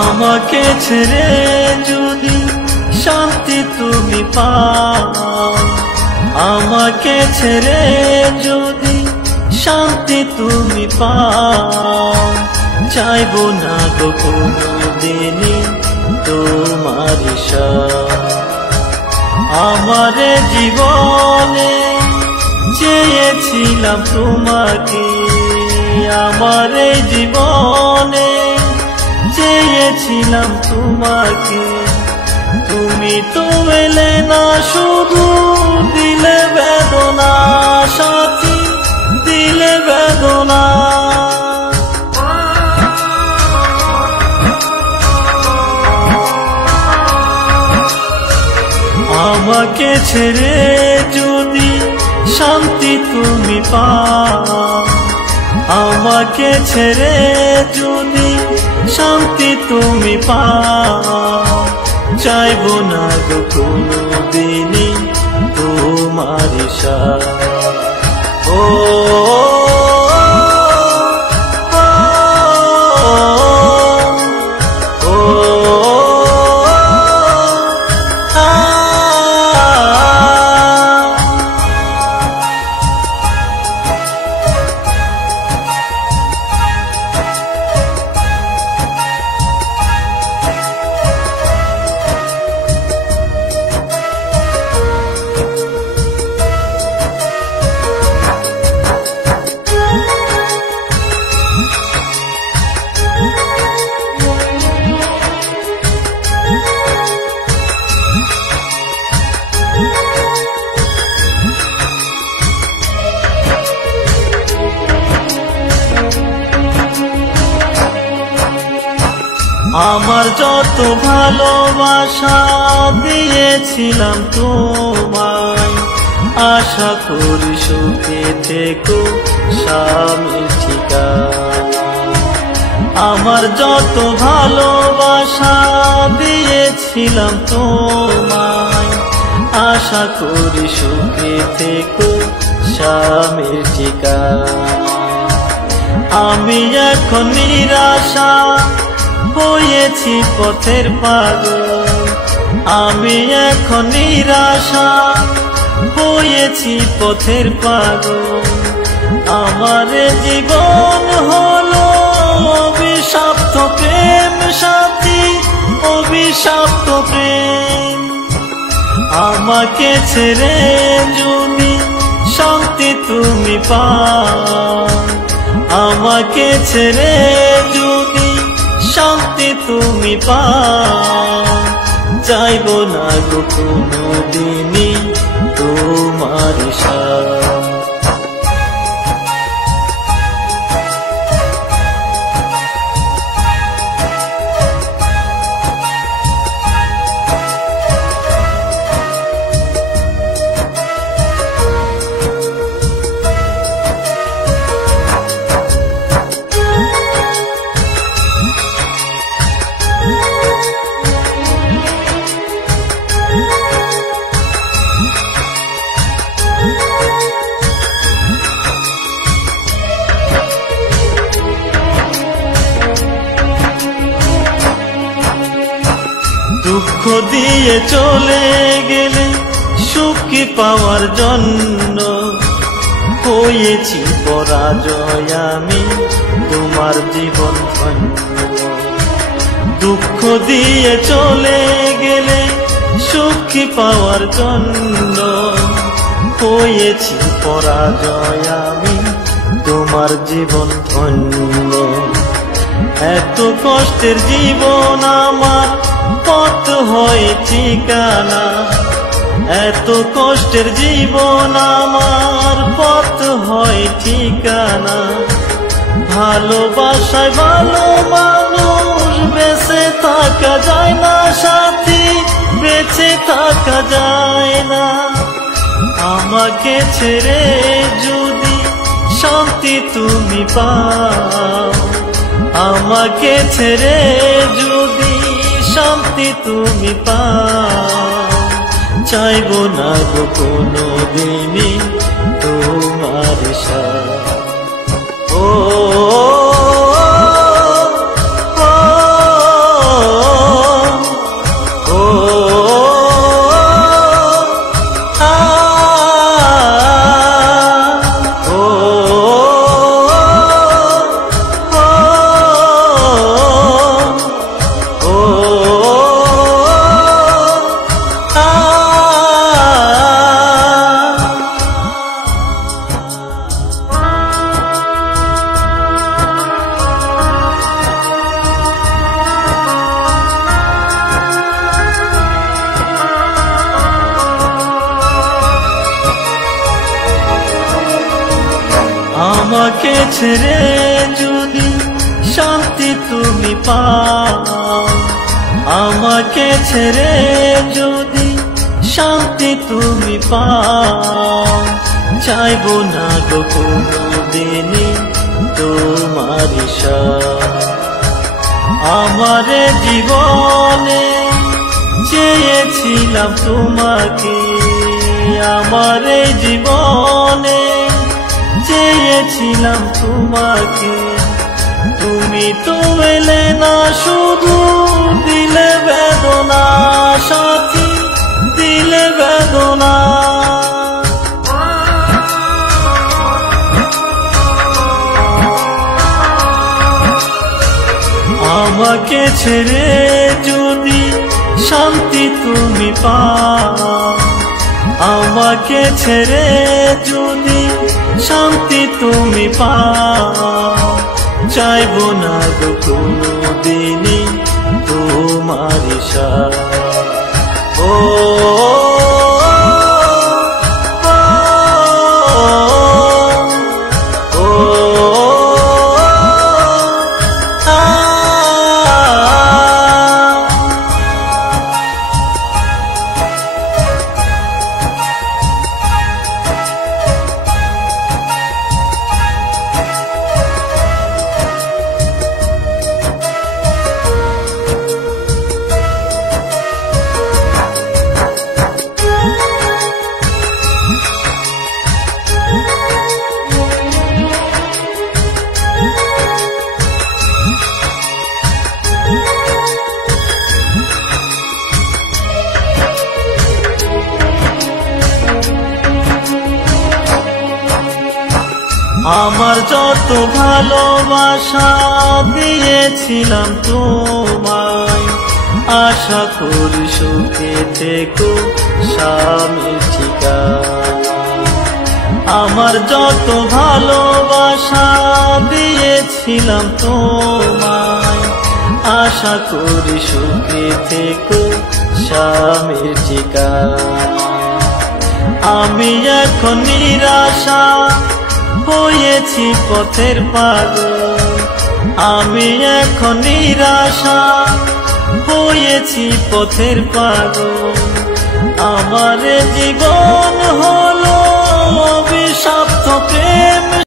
আমাকে ছেড়ে যদি শান্তি তুমি পাও, আমাকে ছেড়ে যদি শান্তি তুমি পাও, চাইবো না গো কোনোদিনই তোমার সাথ। আমার জীবনে চেয়েছিলাম তোমাকে, আমার জীবনে চেয়েছিলাম তোমাকে, তুমি তো এলে না, শুধু দিলে বেদনা সাথী, দিলে বেদনা। আমাকে ছেড়ে যদি শান্তি তুমি পাও, আমাকে ছেড়ে যদি শান্তি তুমি পাও, চাইবো না গো কোনোদিনই তোমার সাথ। ও আমার যত ভালোবাসা দিয়েছিলাম তোমায়, আশা করি সুখে থেকো স্বামী ঠিকানা। আমার যত ভালোবাসা দিয়েছিলাম তোমায়, আশা করি সুখে থেকো স্বামী ঠিকানা। আমি এখন নিরাশা হয়েছি পথের পাগল, আমি এখন নিরাশা হয়েছি পথের পাগল। আমার জীবন হলো অভিশপ্ত প্রেম সাথী, অভিশপ্ত প্রেম। আমাকে ছেড়ে যদি শান্তি তুমি পাও, আমাকে ছেড়ে যদি শান্তি তুমি পাও, চাইবো না গো কোনোদিনই তোমার সাথ। দুঃখ দিয়ে চলে গেলে সুখী পাওয়ার জন্য, হয়েছি পরাজয় আমি তোমার জীবন ধন্য। দুঃখ দিয়ে চলে গেলে সুখী পাওয়ার জন্য, হয়েছি পরাজয় আমি তোমার জীবন ধন্য। এত কষ্টের জীবন আমার পথ হয় ঠিকানা, এত কষ্টের জীবন আমার পথ হয় ঠিকানা। ভালোবাসায় ভালো মানুষ বেঁচে থাকা যায় না সাথী, বেঁচে থাকা যায় না। আমাকে ছেড়ে যদি শান্তি তুমি পাও, আমাকে ছেড়ে যদি শান্তি তুমি পাও, চাইবো না গো কোনোদিনই তোমার সাথ। ও ছেড়ে যদি শান্তি তুমি পাও, আমাকে ছেড়ে যদি শান্তি তুমি পাও, চাইবো না গো কোনোদিনই তোমার সাথ। আমার জীবনে চেয়েছিলাম তোমাকে, আমার জীবনে চেয়েছিলাম তোমাকে, তুমি তো এলে না, শুধু দিলে বেদনা সাথী, দিলে বেদনা। আমাকে ছেড়ে যদি শান্তি তুমি পাও, আমাকে ছেড়ে যদি শান্তি তুমি পাও, চাইবো না গো কোনোদিনই তোমার সাথ। ও আমার যত ভালোবাসা দিয়েছিলাম তোমায়, আশা করি সুখে থেকো স্বামী ঠিকানা। আমার যত ভালোবাসা দিয়েছিলাম তোমায়, আশা করি সুখে থেকো স্বামী ঠিকানা। আমি এখন নিরাশা হয়েছি পথের পাগল, আমি এখন নিরাশা হয়েছি পথের পাগল। আমার জীবন হলো অভিশপ্ত প্রেম।